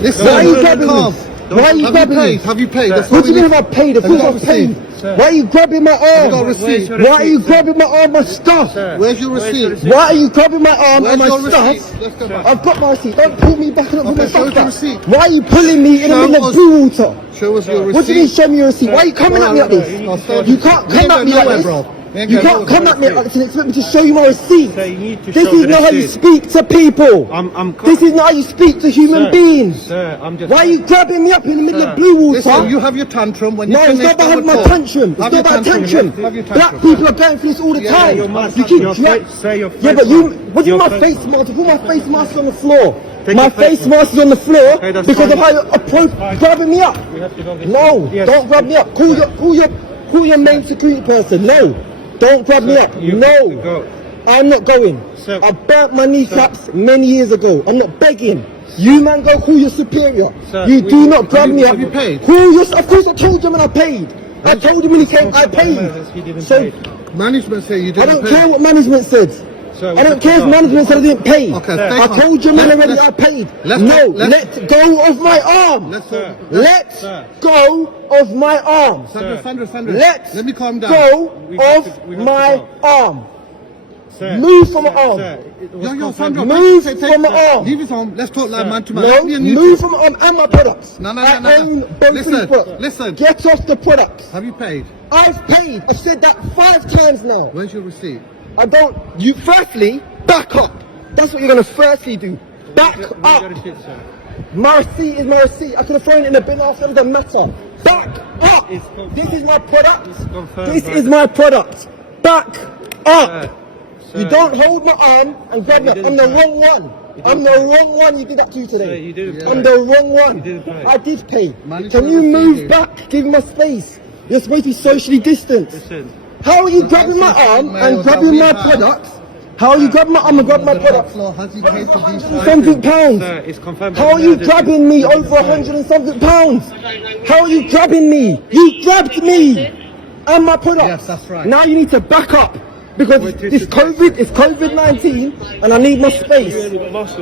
Listen, Why are you grabbing me? calm. Why are you grabbing me? Have you paid? That's What do you mean need. have I paid? Of Have you course got I've paid. receipt? Why are you grabbing my Have you got arm? receipt? Why are you grabbing my arm and stuff? Where's your receipt? Why are you grabbing my arm Where's and my your stuff? receipt? Let's go back. I've got my receipt. Don't pull me back and not put my Okay, show stuff us your back. receipt. Why are you pulling me in the Show middle of us- blue water? Show us your receipt. What do you mean show me your receipt? Why are you coming at me like this? You can't come at me like this. You can't come at me like this and expect me to show you my receipt. This is not how you speak to people. This is not how you speak to human beings. Why are you grabbing me up in the middle of blue water? Listen, you have your tantrum when you No, it's not about my tantrum. It's not about tantrum. Black people are going through this all the time. You keep yeah, but you. What do you mean my face mask? Put my face mask on the floor. My face mask is on the floor because of how you're grabbing me up. No, don't grab me up. Call your main security person. No, don't grab me up. No, I'm not going. I burnt my kneecaps many years ago. I'm not begging. You man go call your superior. You do not grab me up. Have you paid? Call your, of course I told him and I paid. I told him when he came, I paid. So Management say you I didn't don't pay. care what management said. I don't care if management said I didn't pay. Okay, I told you man already I paid. No, let go of my arm. Let go of my arm. Sandra, Let me calm down. go of my arm. Move from my arm. Yo, Sandra, Move from my arm. Leave his home. Let's talk like man to man. No, move from my arm and my products. No. I own both of these products. Listen. Get off the products. Have you paid? I've paid. I've said that 5 times now. Where's your receipt? I don't. You firstly back up. That's what you're gonna firstly do. Back up. My receipt is my receipt. I could have thrown it in the bin after. It doesn't matter. Back up. This is my product. This is my product. Back up. You don't hold my arm and grab me up. I'm the wrong one. I'm the wrong one. You did that to you today. I'm the wrong one. I did pay. Can you move back? Give me my space. You're supposed to be socially distanced. How are you grabbing my arm and grabbing my products? How are you grabbing my arm and grabbing my products? Something pounds. How are you grabbing me over 100 and something pounds? How are you grabbing me? You grabbed me and my products. Yes, that's right. Now you need to back up because it's COVID-19 and I need my space.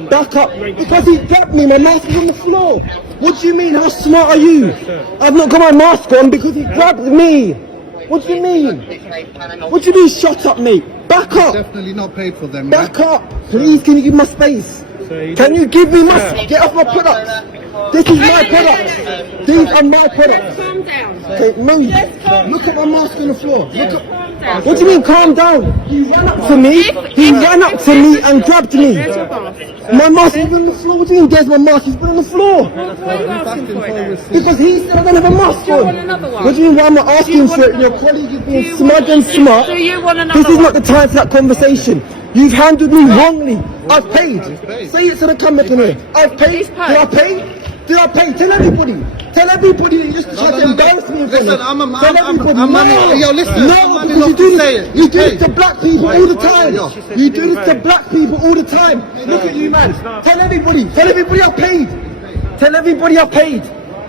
Back up because he grabbed me. My mask is on the floor. What do you mean? How smart are you? I've not got my mask on because he grabbed me. What do you mean? What do you mean shut up, mate? Back up! Definitely not paid for them. Back up! Please, can you give me my space? Can you give me my... Get off my products! This is my products! These are my products! Calm down. Okay, move. Look at my mask on the floor. Look at... What do you mean calm down? He ran up to me. He ran up to me and grabbed me. My mask is on the floor. What do you mean there's my mask? He's been on the floor. Why are you asking for it now? Because he said I don't have a mask Do you on. want another one? What do you mean why am I asking for it? And your colleague is being smug and smart. Do you want another This is not one? the time for that conversation. You've handled me wrongly. I've paid. Say it to the camera here. I've paid. Did I pay? Did I pay? Tell everybody. Tell everybody that you just tried to embarrass me in front of them. Tell everybody. Yo, listen. No, because you do this. You do this to black people all the time. You do this to black people all the time. Look at you, man. Tell everybody. Tell everybody I paid. Tell everybody I paid.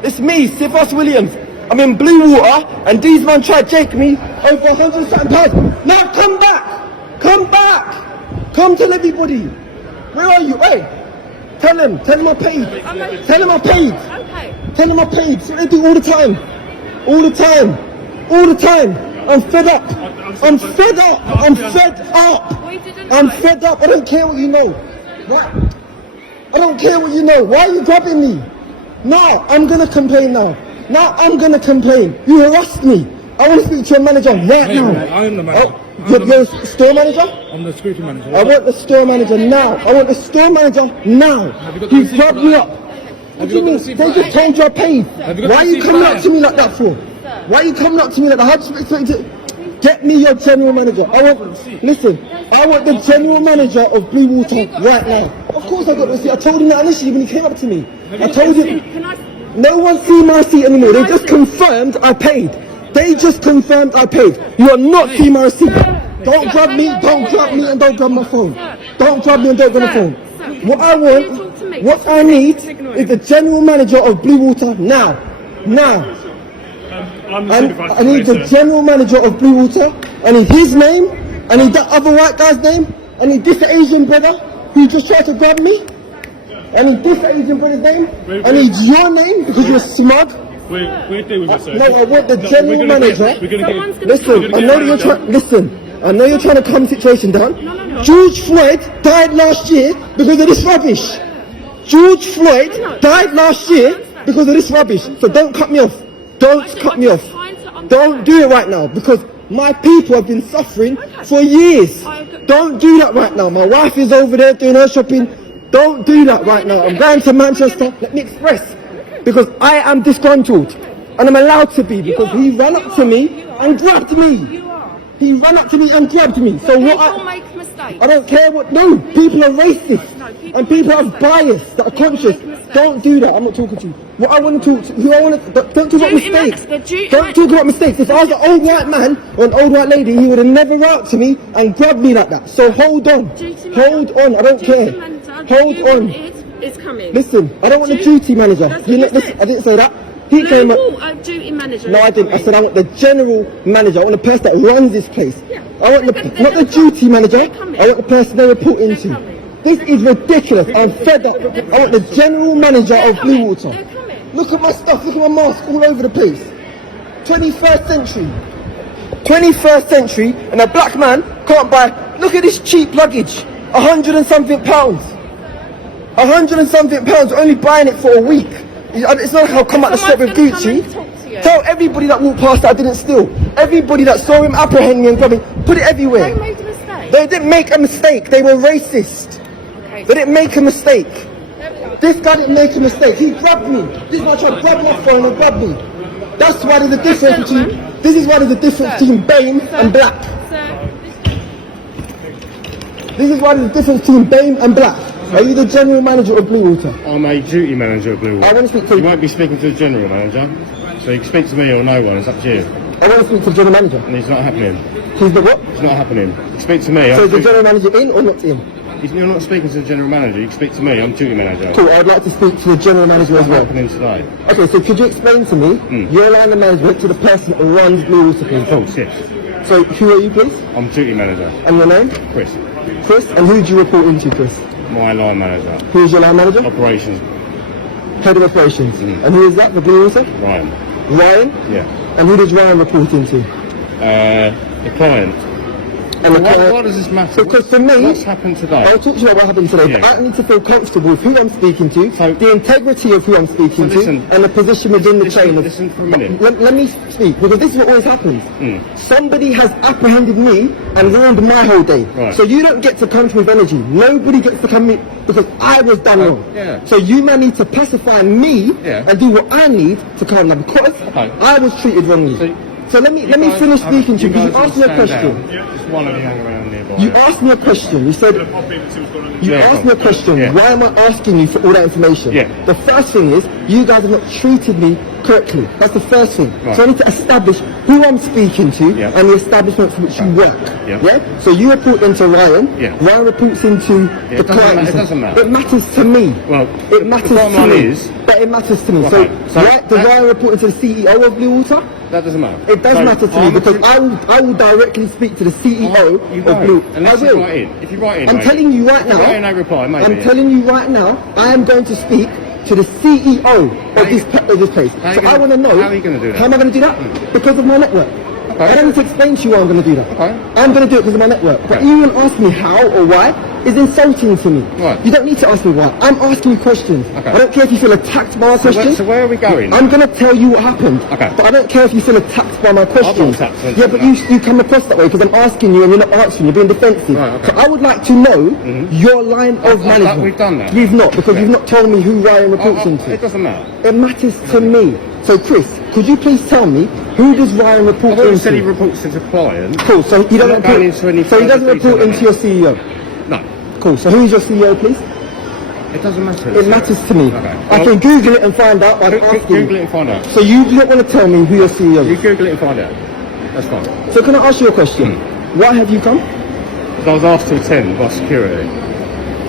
It's me, Sifas Williams. I'm in blue water, and these men try to take me over 100 something pounds. Now come back. Come back. Come tell everybody. Where are you? Hey. Tell him I paid. Tell him I paid. Okay. Tell him I paid. So they do all the time. All the time. All the time. I'm fed up. I'm fed up. I'm fed up. I'm fed up. I don't care what you know. What? I don't care what you know. Why are you grabbing me? Now, I'm going to complain now. Now, I'm going to complain. You harassed me. I want to speak to your manager right now. I am the manager. You're a store manager? I'm the security manager. I want the store manager now. I want the store manager now. He grabbed me up. What do you mean? They just told you I paid. Why are you coming up to me like that for? Why are you coming up to me like that? How do you expect to... Get me your general manager. I want the general manager of Blue Water right now. Of course I got the receipt. I told him that initially when he came up to me. I told him, no one's seen my receipt anymore. They just confirmed I paid. They just confirmed I paid. You are not seeing my receipt. Don't grab me, and don't grab my phone. Don't grab me and don't grab my phone. What I want, what I need is the general manager of Blue Water now. Now. I need the general manager of Blue Water. I need his name. I need that other white guy's name. I need this Asian brother who just tried to grab me. I need this Asian brother's name. I need your name because you're smug. We're dealing with this, sir. No, I want the general manager. Listen, I know that you're trying. Listen, I know you're trying to calm the situation down. George Floyd died last year because of this rubbish. George Floyd died last year because of this rubbish. So don't cut me off. Don't cut me off. Don't do it right now because my people have been suffering for years. Don't do that right now. My wife is over there doing her shopping. Don't do that right now. I'm going to Manchester. Let me express. Because I am disgruntled. And I'm allowed to be because he ran up to me and grabbed me. He ran up to me and grabbed me. So what I don't care what. No, people are racist. And people have bias that are conscious. Don't do that. I'm not talking to you. What I want to talk to, who I want to, don't talk about mistakes. Don't talk about mistakes. If I was an old white man or an old white lady, he would have never run up to me and grabbed me like that. So hold on. Hold on. I don't care. Hold on. Is coming. Listen, I don't want the duty manager. Listen, I didn't say that. He came up. A duty manager. No, I didn't. I said I want the general manager. I want the person that runs this place. Yeah. I want not the duty manager. I want the person they report into. This is ridiculous. I'm fed up. I want the general manager of Blue Water. Look at my stuff. Look at my mask all over the place. 21st century. 21st century, and a black man can't buy. Look at this cheap luggage. 100 and something pounds. 100 and something pounds, only buying it for a week. It's not like I'll come out the shop with Gucci. Tell everybody that walked past that I didn't steal. Everybody that saw him apprehending and grabbing, put it everywhere. They made a mistake. They didn't make a mistake, they were racist. Okay. They didn't make a mistake. This guy didn't make a mistake, he grabbed me. This guy tried to grab my phone and grab me. That's why there's a difference between, this is why there's a difference between BAME and black. This is why there's a difference between BAME and black. Are you the general manager of Blue Water? I'm a duty manager of Blue Water. I want to speak to you. Won't be speaking to the general manager. So you can speak to me or no one, it's up to you. I want to speak to the general manager. And it's not happening. He's the what? It's not happening. You speak to me. So is the general manager in or not in? You're not speaking to the general manager, you can speak to me, I'm duty manager. Cool, I'd like to speak to the general manager as well. It's not happening today. Okay, so could you explain to me your line of management to the person who runs Blue Water, please? Of course, yes. So who are you, please? I'm duty manager. And your name? Chris. Chris, and who do you report into, Chris? My line manager. Who's your line manager? Operations. Head of operations. And who is that for Blue Water? Ryan. Ryan? Yeah. And who does Ryan report into? The client. And the client. What does this matter? Because for me, what's happened today? I'll talk to you about what happened today, but I need to feel comfortable with who I'm speaking to, the integrity of who I'm speaking to, and the position within the chain. Listen for a minute. Let me speak, because this is what always happens. Somebody has apprehended me and ruined my whole day. Right. So you don't get to come to me with energy. Nobody gets to come in because I was done wrong. Yeah. So you man need to pacify me and do what I need to calm down, because I was treated wrongly. So let me finish speaking to you, because you asked me a question. Just one of you hang around nearby. You asked me a question. You said, you asked me a question. Why am I asking you for all that information? The first thing is, you guys have not treated me correctly. That's the first thing. So I need to establish who I'm speaking to and the establishment for which you work. Yeah? So you report into Ryan. Ryan reports into the client. It doesn't matter. It matters to me. Well, it matters to me. But it matters to me. So does Ryan report into the CEO of Blue Water? That doesn't matter. It does matter to me, because I will directly speak to the CEO of Blue. I will. If you write in, I'm telling you right now. I'm telling you right now. I am going to speak to the CEO of this place. So I want to know. How are you going to do that? How am I going to do that? Because of my network. I don't need to explain to you why I'm going to do that. I'm going to do it because of my network. But you even ask me how or why is insulting to me. You don't need to ask me why. I'm asking you questions. I don't care if you feel attacked by my questions. So where are we going? I'm going to tell you what happened. But I don't care if you feel attacked by my questions. Yeah, but you come across that way because I'm asking you and you're not answering. You're being defensive. So I would like to know your line of management. We've done that. You've not, because you've not told me who Ryan reports into. It doesn't matter. It matters to me. So Chris, could you please tell me, who does Ryan report into? You said he reports into client. Cool, so he doesn't report into your CEO? No. Cool, so who is your CEO, please? It doesn't matter. It matters to me. I can Google it and find out. Google it and find out. So you don't want to tell me who your CEO is? You Google it and find out. That's fine. So can I ask you a question? Why have you come? Because I was asked to attend by security.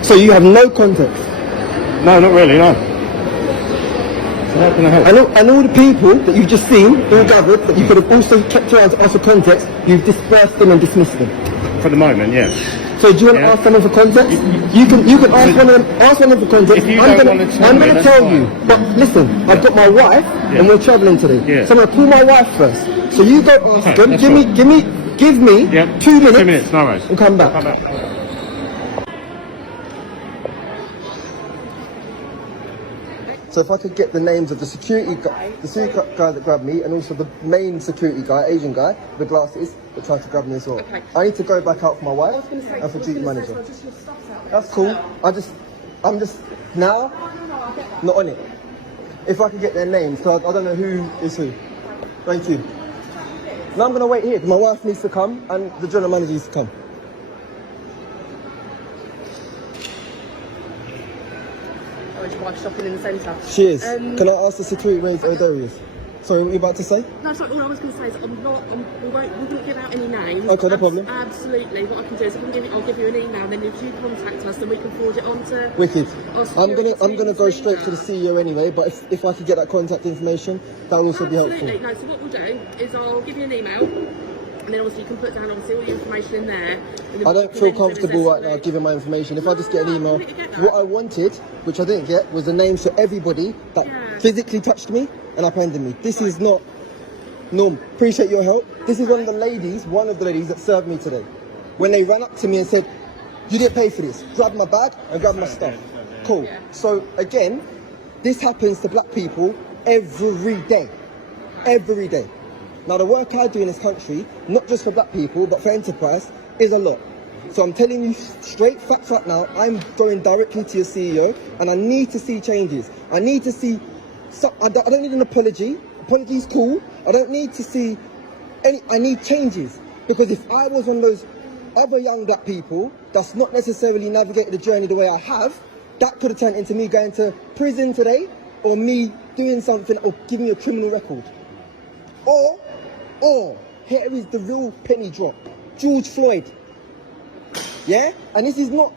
So you have no context? No, not really, no. So how can I help? And all the people that you've just seen, all gathered, that you could have also kept around to ask for context, you've dispersed them and dismissed them. For the moment, yes. So do you want to ask someone for context? You can ask one of them. Ask one of them for context. If you I'm don't gonna wanna tell me, that's tell fine. you. But listen, I've got my wife and we're travelling today. Yeah. So I'm gonna call my wife first. So you go ask Okay, them. that's Give me Yeah. 2 minutes. 2 minutes, no worries. And come back. Come back. So if I could get the names of the security guy that grabbed me, and also the main security guy, Asian guy, with the glasses, that tried to grab me as well. Okay. I need to go back out for my wife and for duty manager. That's cool. I'm just now not on it. If I could get their names, so I don't know who is who. Thank you. Now I'm gonna wait here. My wife needs to come and the general manager needs to come. Shopping in the centre. She is. Can I ask the security where O'Dory is? Sorry, what were you about to say? No, sorry, all I was going to say is we won't give out any names. Okay, no problem. Absolutely. What I can do is I'll give you an email, then if you contact us, then we can forward it on to... Wicked. our I'm security gonna team go to straight to the CEO anyway, but if I could get that contact information, that would also be Absolutely. helpful. No, so what we'll do is I'll give you an email, and then obviously you can put down obviously all your information in there. And then I we don't can feel then do comfortable right now assessment. giving my information. If I just get an No, I email, completely get that. what I wanted, which I didn't get, was the names for everybody that Yeah. physically touched me and upended me. This is not norm. Appreciate your help. This is one of the ladies that served me today. When they ran up to me and said, "You didn't pay for this," grabbed my bag and grabbed my stuff. Cool. Yeah. So again, this happens to black people every day. Every day. Now the work I do in this country, not just for black people, but for enterprise, is a lot. So I'm telling you straight facts right now. I'm going directly to your CEO, and I need to see changes. I need to see. I don't need an apology. Apology's cool. I don't need to see any. I need changes, because if I was one of those other young black people that's not necessarily navigated the journey the way I have, that could have turned into me going to prison today, or me doing something, or giving me a criminal record. Or here is the real penny drop. George Floyd. Yeah? And this is not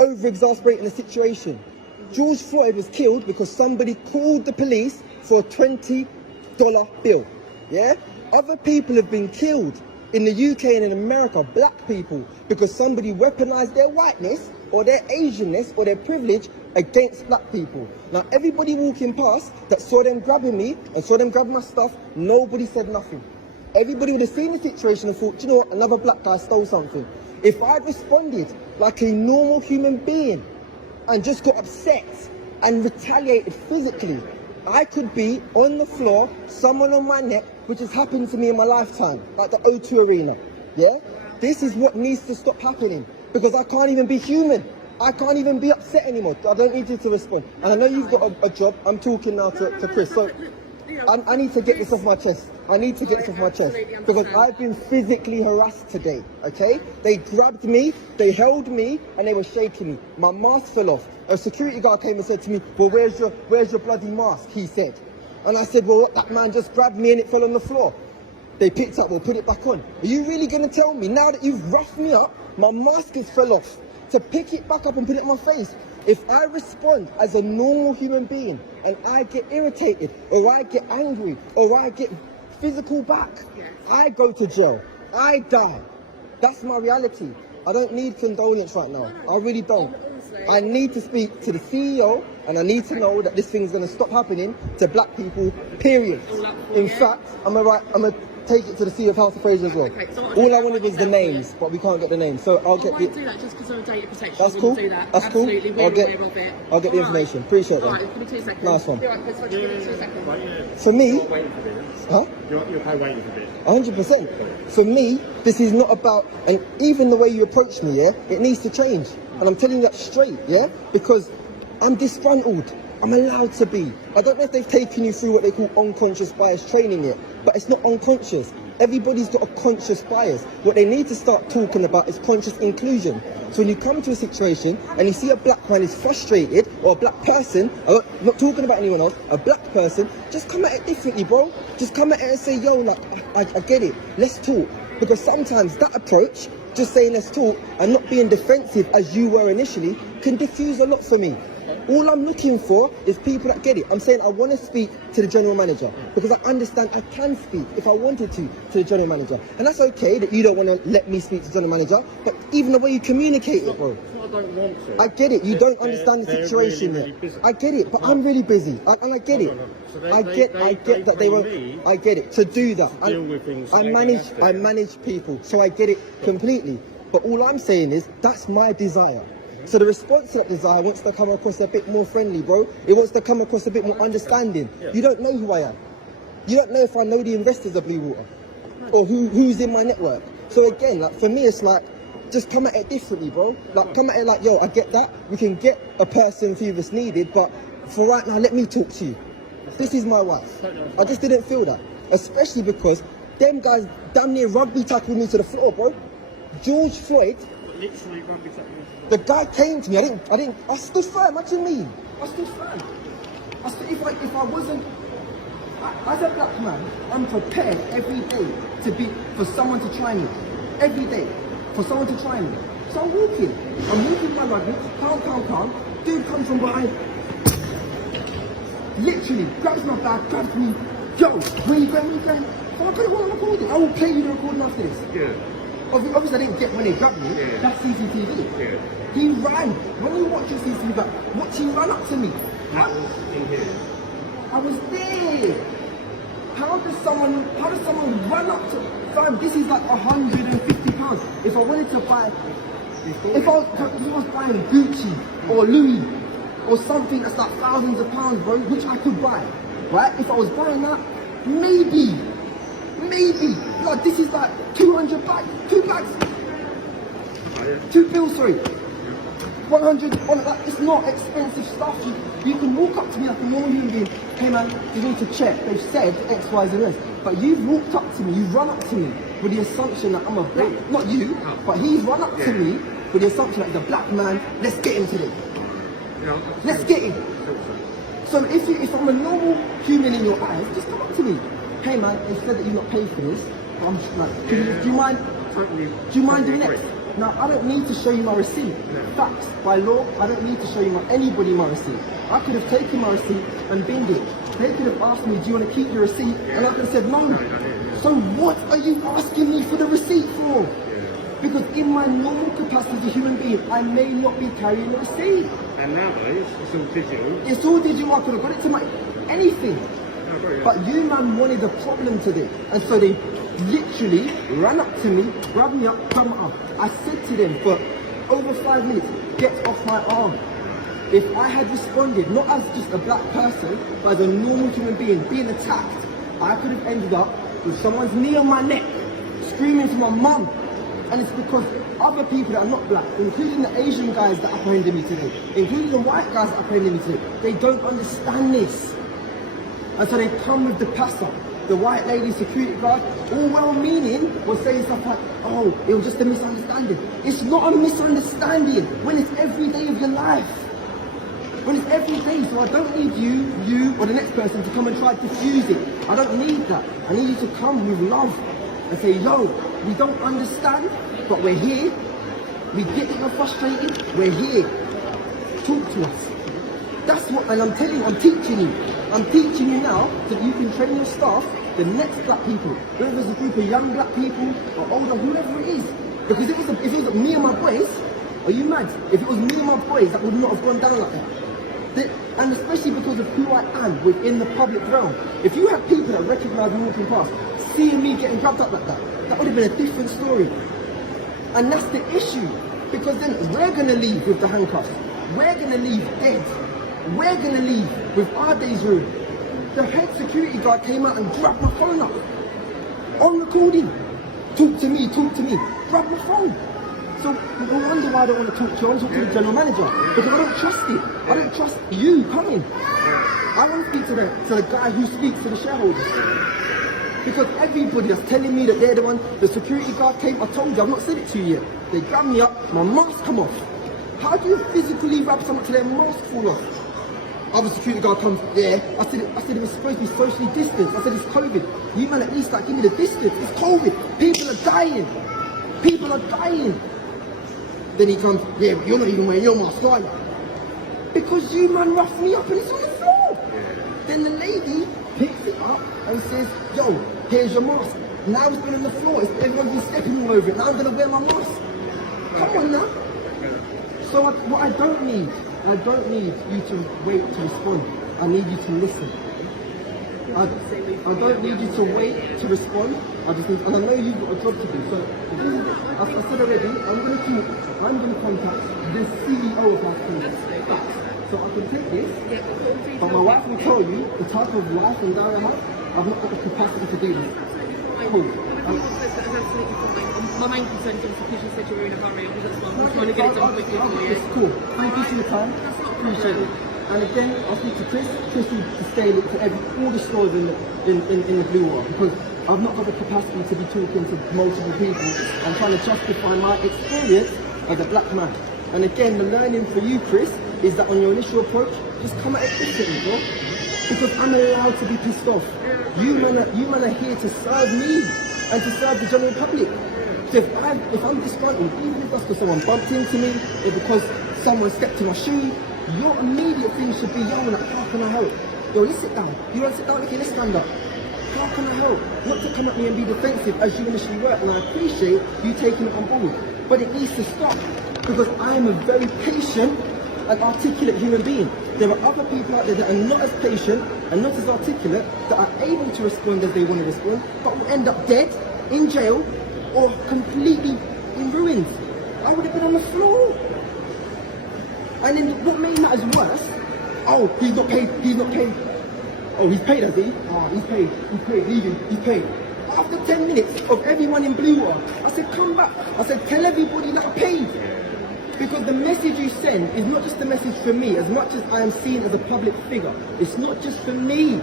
over-exasperating the situation. George Floyd was killed because somebody called the police for a $20 bill. Yeah? Other people have been killed in the UK and in America, black people, because somebody weaponized their whiteness or their Asianness or their privilege against black people. Now, everybody walking past that saw them grabbing me and saw them grab my stuff, nobody said nothing. Everybody would have seen the situation and thought, you know what, another black guy stole something. If I'd responded like a normal human being and just got upset and retaliated physically, I could be on the floor, someone on my neck, which has happened to me in my lifetime, like the O2 Arena. Yeah? This is what needs to stop happening, because I can't even be human. I can't even be upset anymore. I don't need you to respond. And I know you've got a job. I'm talking now to Chris. So I need to get this off my chest. I need to get this off my chest, because I've been physically harassed today, okay? They grabbed me, they held me, and they were shaking me. My mask fell off. A security guard came and said to me, "Well, where's your bloody mask?" he said. And I said, "Well, that man just grabbed me and it fell on the floor." They picked up, "Well, put it back on." Are you really going to tell me, now that you've roughed me up, my mask has fell off, to pick it back up and put it on my face? If I respond as a normal human being and I get irritated, or I get angry, or I get physical back, I go to jail. I die. That's my reality. I don't need condolence right now. I really don't. I need to speak to the CEO, and I need to know that this thing's going to stop happening to black people, period. In fact, I'm gonna take it to the CEO of House of Fraser as well. Okay, so All I wanted was the names, but we can't get the names. So I'll get I won't do that just because of data protection. That's We cool. wouldn't do that. That's cool. Absolutely, we're I'll get aware of it. the Alright. information. Appreciate that. Alright, give me 2 seconds. Nice one. Be alright, Chris, give me 2 seconds. For me, huh? You're okay waiting for this. 100%. For me, this is not about, and even the way you approach me, yeah, it needs to change. And I'm telling you that straight, yeah, because I'm disgruntled. I'm allowed to be. I don't know if they've taken you through what they call unconscious bias training yet, but it's not unconscious. Everybody's got a conscious bias. What they need to start talking about is conscious inclusion. So when you come to a situation and you see a black man is frustrated, or a black person, I'm not talking about anyone else, a black person, just come at it differently, bro. Just come at it and say, yo, like, I get it, let's talk. Because sometimes that approach, just saying let's talk and not being defensive as you were initially, can diffuse a lot for me. All I'm looking for is people that get it. I'm saying I want to speak to the general manager because I understand I can speak if I wanted to the general manager. And that's okay that you don't want to let me speak to the general manager, but even the way you communicate it, bro. I don't want to. I get it. You don't understand the situation really, yet. really I get it, but I'm really busy. And I get it. So I get that they won't. I get it. To do that. deal with things I manage people, so I get it completely. But all I'm saying is that's my desire. So the response to that desire wants to come across a bit more friendly, bro. It wants to come across a bit more understanding. Yeah. You don't know who I am. You don't know if I know the investors of Blue Water or who's in my network. So again, like for me, it's like just come at it differently, bro. Like come at it like, yo, I get that. We can get a person for you that's needed, but for right now, let me talk to you. This is my wife. I just didn't feel that, especially because them guys damn near rugby tackled me to the floor, bro. George Floyd. Literally rugby tackled. The guy came to me. I stood firm. What do you mean? I stood firm. If I wasn't, as a black man, I'm prepared every day for someone to try me. Every day, for someone to try me. So I'm walking my rugby, pound. Dude comes from behind, literally grabs my bag, grabs me. Yo, where you going? So I put it all on recording. I will play you the recording after this. Yeah. Obviously, I didn't get when they grabbed me. Yeah. That's CCTV. Yeah. He ran. When you watch your CCTV back, watch him run up to me. That was in here. I was there. How does someone run up to? Fam, this is like £150. If I wanted to buy, if I was buying Gucci or Louis or something that's like thousands of pounds, bro, which I could buy, right? If I was buying that, maybe. Like this is like 200 bags, 2 bags, 2 pills, sorry. 100, like, it's not expensive stuff. You can walk up to me like a normal human being. Hey man, you need to check. They've said X, Y, Z, and but you've walked up to me, you've run up to me with the assumption that I'm a black, not you, but he's run up to me with the assumption that he's a black man. Let's get him today. Let's get him. So if I'm a normal human in your eyes, just come up to me. Hey man, they said that you're not paid for this. I'm just like, do you mind doing it? Now, I don't need to show you my receipt. Facts, by law, I don't need to show anybody my receipt. I could have taken my receipt and binned it. They could have asked me, do you want to keep your receipt? And I could have said no. So what are you asking me for the receipt for? Because in my normal capacity as a human being, I may not be carrying a receipt. And nowadays, it's all digital. It's all digital. I could have got it to my anything. But you man wanted a problem today, and so they literally ran up to me, grabbed me up, come up. I said to them for over 5 minutes, get off my arm. If I had responded, not as just a black person, but as a normal human being, being attacked, I could have ended up with someone's knee on my neck, screaming for my mum. And it's because other people that are not black, including the Asian guys that apprehended me today, including the white guys that apprehended me today, they don't understand this. And so they come with the passer, the white lady security guard, all well-meaning, was saying stuff like, oh, it was just a misunderstanding. It's not a misunderstanding when it's every day of your life. When it's every day, so I don't need you or the next person to come and try to diffuse it. I don't need that. I need you to come with love and say, yo, we don't understand, but we're here. We get that you're frustrated, we're here. Talk to us. That's what, and I'm teaching you. I'm teaching you now that you can train your staff, the next black people, whether it's a group of young black people or older, whoever it is. Because if it was me and my boys, are you mad? If it was me and my boys, that would not have gone down like that. And especially because of who I am within the public realm. If you had people that recognise me walking past, seeing me getting grabbed up like that, that would have been a different story. And that's the issue. Because then we're going to leave with the handcuffs. We're going to leave dead. We're going to leave with our day's room. The head security guard came out and grabbed my phone up. On recording. Talk to me. Grab my phone. So no wonder why I don't want to talk to you. I want to talk to the general manager. Because I don't trust it. I don't trust you coming. I want to speak to the guy who speaks to the shareholders. Because everybody that's telling me that they're the one, the security guard came, I told you, I've not said it to you yet. They grabbed me up, my mask come off. How do you physically wrap someone to their mask fall off? Other security guard comes, yeah. I said it was supposed to be socially distanced. I said it's COVID. You man at least like give me the distance. It's COVID. People are dying. Then he comes, yeah, but you're not even wearing your mask, are you? because you man roughed me up and it's on the floor. Then the lady picks it up and says, yo, here's your mask. Now it's been on the floor, everyone's been stepping all over it, now I'm gonna wear my mask. Come on now. So what I don't need you to wait to respond. I need you to listen. I don't need you to wait to respond. I just need, and I know you've got a job to do. So, as I said already, I'm going to contact the CEO of my company. So I can take this, but my wife will tell you the type of life and diet I have. I've not got the capacity to do this. Cool. My main concern is obviously because you said you were in a hurry. I'm trying to get it done quickly for you. It's cool. Thank you for your time. Appreciate it. And again, I'll speak to Chris. Chris will scale it to all the stores in the Blue Water, because I've not got the capacity to be talking to multiple people. I'm trying to justify my experience as a black man. And again, the learning for you, Chris, is that on your initial approach, just come at it differently, bro. Because I'm allowed to be pissed off. You man are here to serve me and to serve the general public. So if I'm disgruntled, even if that's because someone bumped into me, or because someone stepped in my shoe, your immediate thing should be, yo, like, how can I help? Yo, let's sit down. You want to sit down? Okay, let's stand up. How can I help? Not to come at me and be defensive as you initially were, and I appreciate you taking it on board. But it needs to stop, because I am a very patient and articulate human being. There are other people out there that are not as patient and not as articulate, that are able to respond as they want to respond, but will end up dead, in jail, or completely in ruins. I would have been on the floor. And then what made matters worse, oh, he's not paid. Oh, he's paid, has he? Oh, he's paid, leave him, he's paid. After 10 minutes of everyone in Blue Water, I said, come back. I said, tell everybody that I paid. Because the message you send is not just a message for me, as much as I am seen as a public figure. It's not just for me.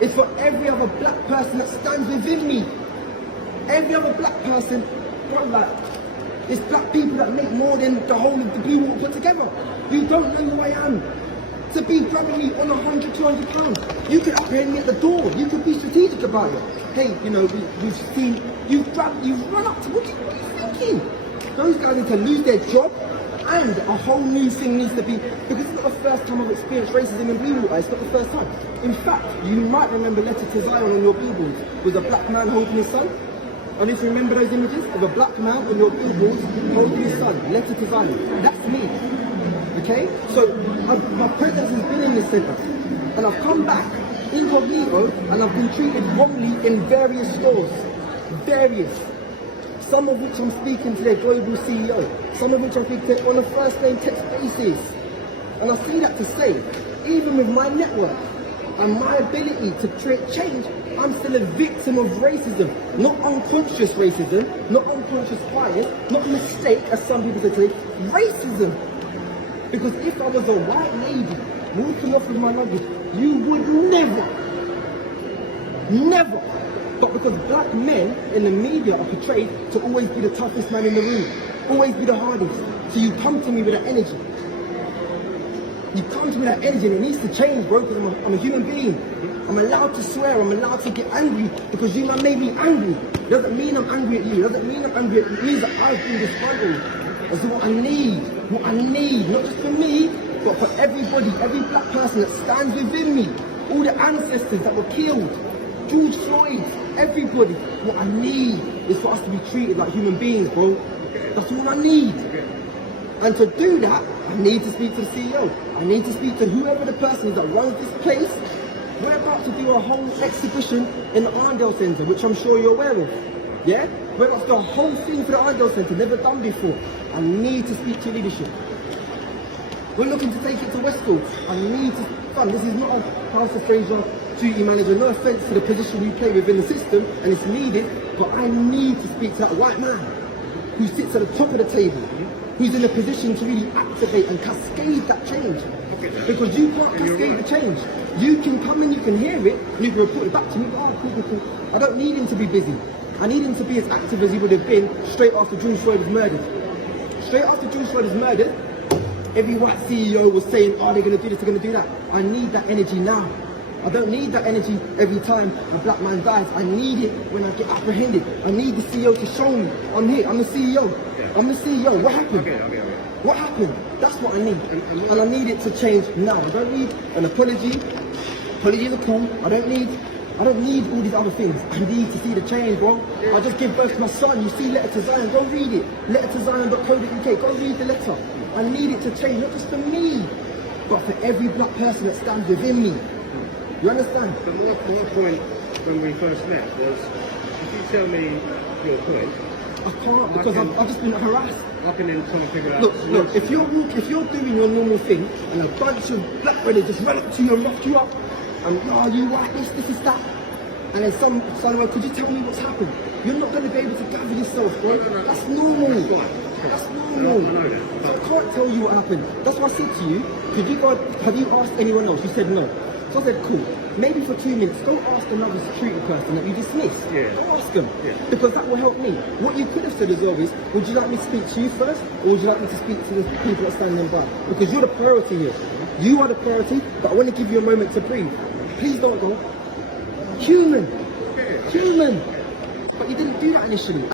It's for every other black person that stands within me. Every other black person, like, it's black people that make more than the whole of the Blue Water put together. You don't know who I am. To be grabbing me on 100, 200 pounds. You could apprehend me at the door. You could be strategic about it. Hey, you know, we've seen, you've run up to, what are you thinking? Those guys need to lose their job, and a whole new thing needs to be, because it's not the first time I've experienced racism in Blue Water. It's not the first time. In fact, you might remember Letter to Zion on your billboards with a black man holding his son. And if you remember those images of a black man on your billboards holding his son, Letter to Zion, that's me. Okay? So my presence has been in this centre, and I've come back incognito, and I've been treated wrongly in various stores. Various. Some of which I'm speaking to their global CEO, some of which I'm speaking to on a first name text basis. And I say that to say, even with my network and my ability to create change, I'm still a victim of racism. Not unconscious racism, not unconscious bias, not mistake, as some people say, racism. Because if I was a white lady walking off with my luggage, you would never. But because black men in the media are portrayed to always be the toughest man in the room, always be the hardest. So you come to me with that energy. You come to me with that energy, and it needs to change, bro, because I'm a human being. I'm allowed to swear, I'm allowed to get angry, because you man made me angry. It doesn't mean I'm angry at you, it doesn't mean I'm angry at you. It means that I've been disgruntled. That's what I need, not just for me, but for everybody, every black person that stands within me, all the ancestors that were killed, George Floyd, everybody. What I need is for us to be treated like human beings, bro. That's all I need. And to do that, I need to speak to the CEO. I need to speak to whoever the person is that runs this place. We're about to do a whole exhibition in the Arndale Centre, which I'm sure you're aware of. Yeah? We're about to do a whole thing for the Arndale Centre, never done before. I need to speak to leadership. We're looking to take it to Westfield. I need to, fun, this is not a House of Fraser duty manager, no offence to the position we play within the system, and it's needed, but I need to speak to that white man who sits at the top of the table, who's in a position to really activate and cascade that change. Because you can't cascade the change. You can come and you can hear it, and you can report it back to me. Oh, cool. I don't need him to be busy. I need him to be as active as he would have been straight after George Floyd was murdered. Straight after George Floyd was murdered, every white CEO was saying, oh, they're going to do this, they're going to do that. I need that energy now. I don't need that energy every time a black man dies. I need it when I get apprehended. I need the CEO to show me I'm here. I'm the CEO. I'm the CEO. What happened? What happened? That's what I need. And I need it to change now. I don't need an apology. Apologies are cool. I don't need all these other things. I need to see the change, bro. I just give birth to my son. You see Letter to Zion, go read it. lettertozion.co.uk, go read the letter. I need it to change, not just for me, but for every black person that stands within me. You understand? But my point when we first met was, if you tell me your point, I can't, because I've just been harassed. I can then try and figure out. Look, if you're doing your normal thing, and a bunch of black brothers just run up to you and rough you up, and you white, this is that. And then someone, could you tell me what's happened? You're not going to be able to gather yourself, bro. That's normal. That's normal. I know that. So I can't tell you what happened. That's why I said to you, have you asked anyone else? You said no. So I said, cool. Maybe for 2 minutes, go ask another security person that you dismissed. Yeah. Go ask them. Yeah. Because that will help me. What you could have said as well is, would you like me to speak to you first? Or would you like me to speak to the people that stand them by? Because you're the priority here. You are the priority, but I want to give you a moment to breathe. Please don't go. Human. But you didn't do that initially.